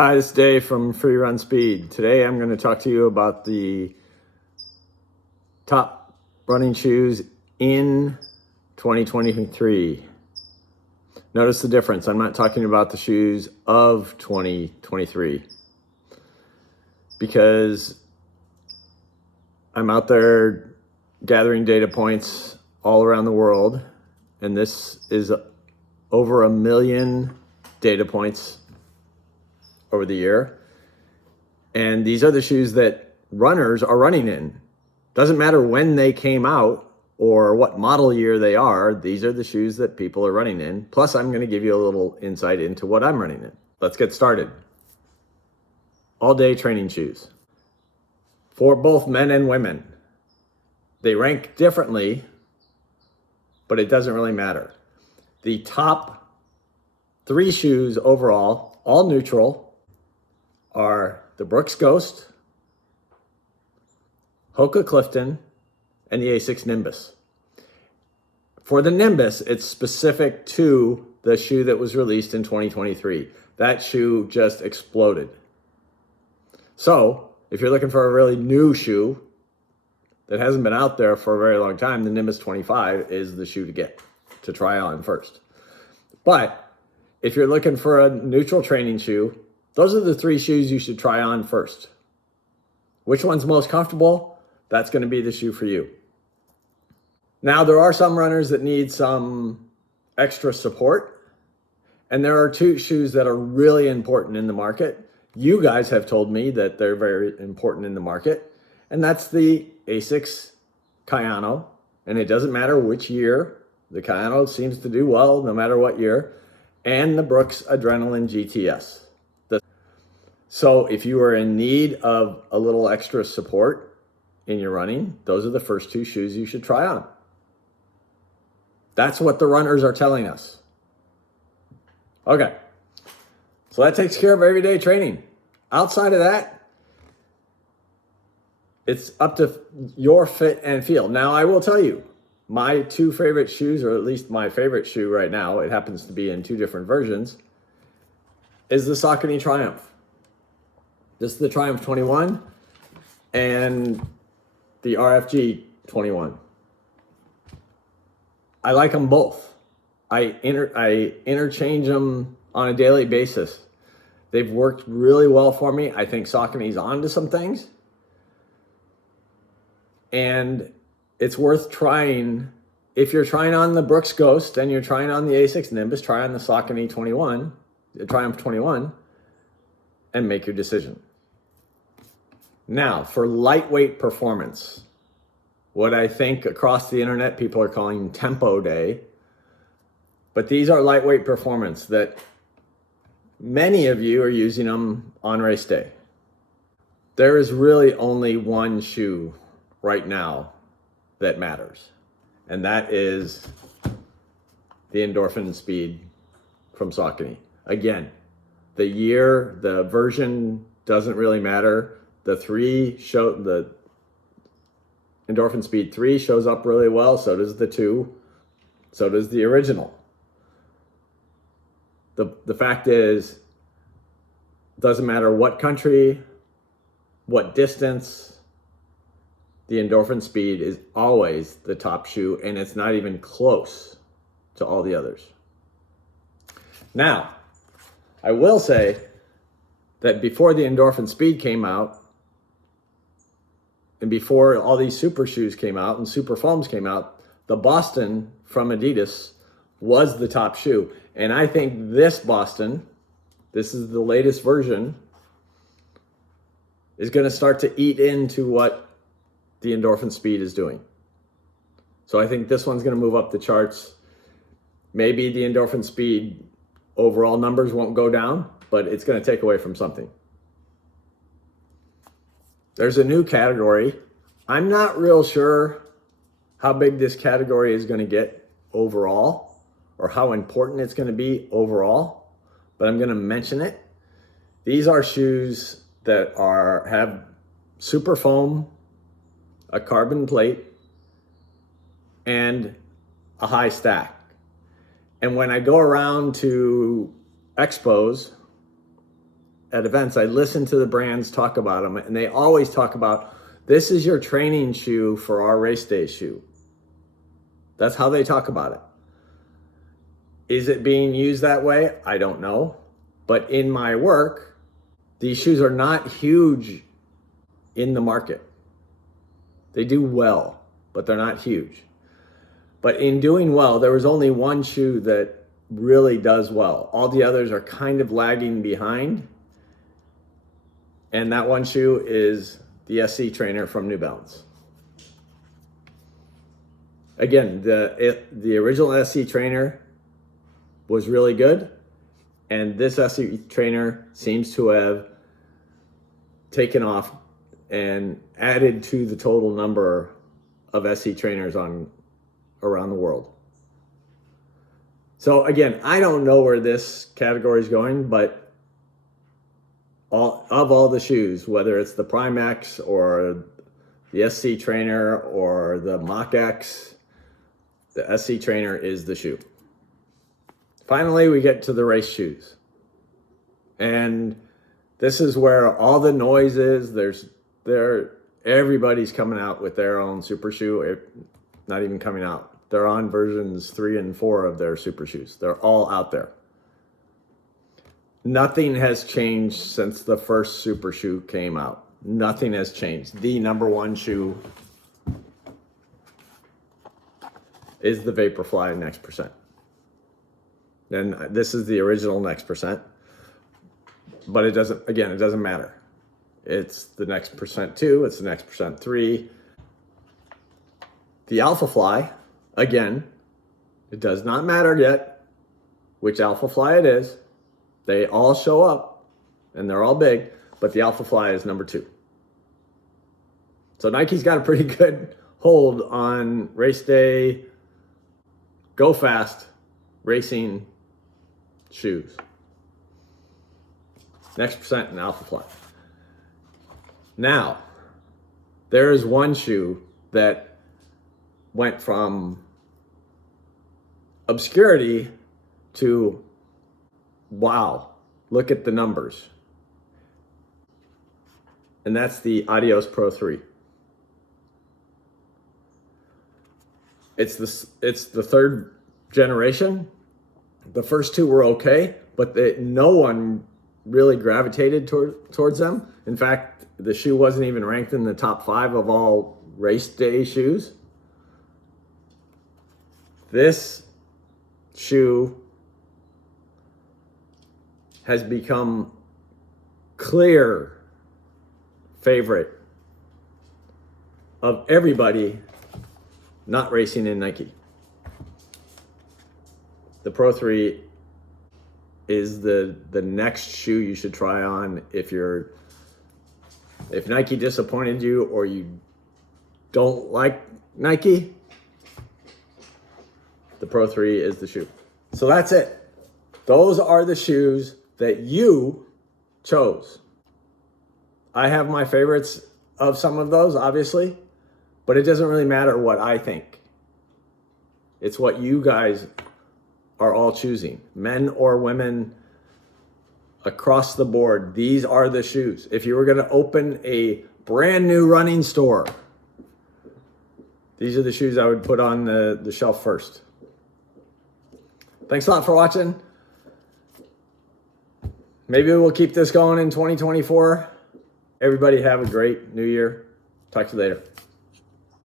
Hi, this is Dave from Free Run Speed. Today I'm going to talk to you about the top running shoes in 2023. Notice the difference. I'm not talking about the shoes of 2023 because I'm out there gathering data points all around the world, and this is over 1 million data points over the year. And these are the shoes that runners are running in. Doesn't matter when they came out or what model year they are, these are the shoes that people are running in. Plus, I'm going to give you a little insight into what I'm running in. Let's get started. All-day training shoes for both men and women. They rank differently, but it doesn't really matter. The top 3 shoes overall, all neutral, are the Brooks Ghost, Hoka Clifton, and the Asics Nimbus. For the Nimbus, it's specific to the shoe that was released in 2023. That shoe just exploded. So, if you're looking for a really new shoe that hasn't been out there for a very long time, the Nimbus 25 is the shoe to get, to try on first. But if you're looking for a neutral training shoe, those are the 3 shoes you should try on first. Which one's most comfortable? That's going to be the shoe for you. Now, there are some runners that need some extra support, and there are 2 shoes that are really important in the market. You guys have told me that they're very important in the market, and that's the Asics Kayano, and it doesn't matter which year. The Kayano seems to do well no matter what year, and the Brooks Adrenaline GTS. So if you are in need of a little extra support in your running, those are the first 2 shoes you should try on. That's what the runners are telling us. Okay, so that takes care of everyday training. Outside of that, it's up to your fit and feel. Now, I will tell you, my 2 favorite shoes, or at least my favorite shoe right now, it happens to be in 2 different versions, is the Saucony Triumph. This is the Triumph 21 and the RFG 21. I like them both. I interchange them on a daily basis. They've worked really well for me. I think Saucony's onto some things. And it's worth trying. If you're trying on the Brooks Ghost and you're trying on the Asics Nimbus, try on the Saucony 21, the Triumph 21, and make your decision. Now, for lightweight performance, what I think across the internet people are calling Tempo Day, but these are lightweight performance that many of you are using them on race day. There is really only one shoe right now that matters, and that is the Endorphin Speed from Saucony. Again, the year, the version doesn't really matter. The Endorphin Speed 3 shows up really well. So does the 2. So does the original. The fact is, it doesn't matter what country, what distance, the Endorphin Speed is always the top shoe, and it's not even close to all the others. Now, I will say that before the Endorphin Speed came out, and before all these super shoes came out and super foams came out, the Boston from Adidas was the top shoe. And I think this Boston, this is the latest version, is going to start to eat into what the Endorphin Speed is doing. So I think this one's going to move up the charts. Maybe the Endorphin Speed overall numbers won't go down, but it's going to take away from something. There's a new category. I'm not real sure how big this category is going to get overall or how important it's going to be overall, but I'm going to mention it. These are shoes that have super foam, a carbon plate, and a high stack. And when I go around to expos at events, I listen to the brands talk about them, and they always talk about, this is your training shoe for our race day shoe. That's how they talk about it. Is it being used that way? I don't know. But in my work, these shoes are not huge in the market. They do well, but they're not huge. But in doing well, there was only one shoe that really does well. All the others are kind of lagging behind. And that one shoe is the SC Trainer from New Balance. Again, the original SC Trainer was really good, and this SC Trainer seems to have taken off and added to the total number of SC Trainers around the world. So again, I don't know where this category is going, but all the shoes, whether it's the Prime X or the SC Trainer or the Mach X, the SC Trainer is the shoe. Finally, we get to the race shoes. And this is where all the noise is. Everybody's coming out with their own super shoe. Not even coming out. They're on versions 3 and 4 of their super shoes. They're all out there. Nothing has changed since the first super shoe came out. Nothing has changed. The number one shoe is the Vaporfly Next Percent. And this is the original Next Percent. But it doesn't matter. It's the Next Percent 2, it's the Next Percent 3. The Alphafly, again, it does not matter yet which Alphafly it is. They all show up and they're all big, but the Alphafly is number 2. So Nike's got a pretty good hold on race day, go fast racing shoes. Next Percent and Alphafly. Now, there is one shoe that went from obscurity to, wow, look at the numbers. And that's the Adios Pro 3. It's the third generation. The first two were okay, but no one really gravitated towards them. In fact, the shoe wasn't even ranked in the top 5 of all race day shoes. This shoe has become clear favorite of everybody not racing in Nike. The Pro 3 is the next shoe you should try on if Nike disappointed you or you don't like Nike. The Pro 3 is the shoe. So that's it. Those are the shoes that you chose. I have my favorites of some of those, obviously, but it doesn't really matter what I think. It's what you guys are all choosing, men or women, across the board. These are the shoes. If you were going to open a brand new running store, these are the shoes I would put on the shelf first. Thanks a lot for watching. Maybe we'll keep this going in 2024. Everybody have a great new year. Talk to you later.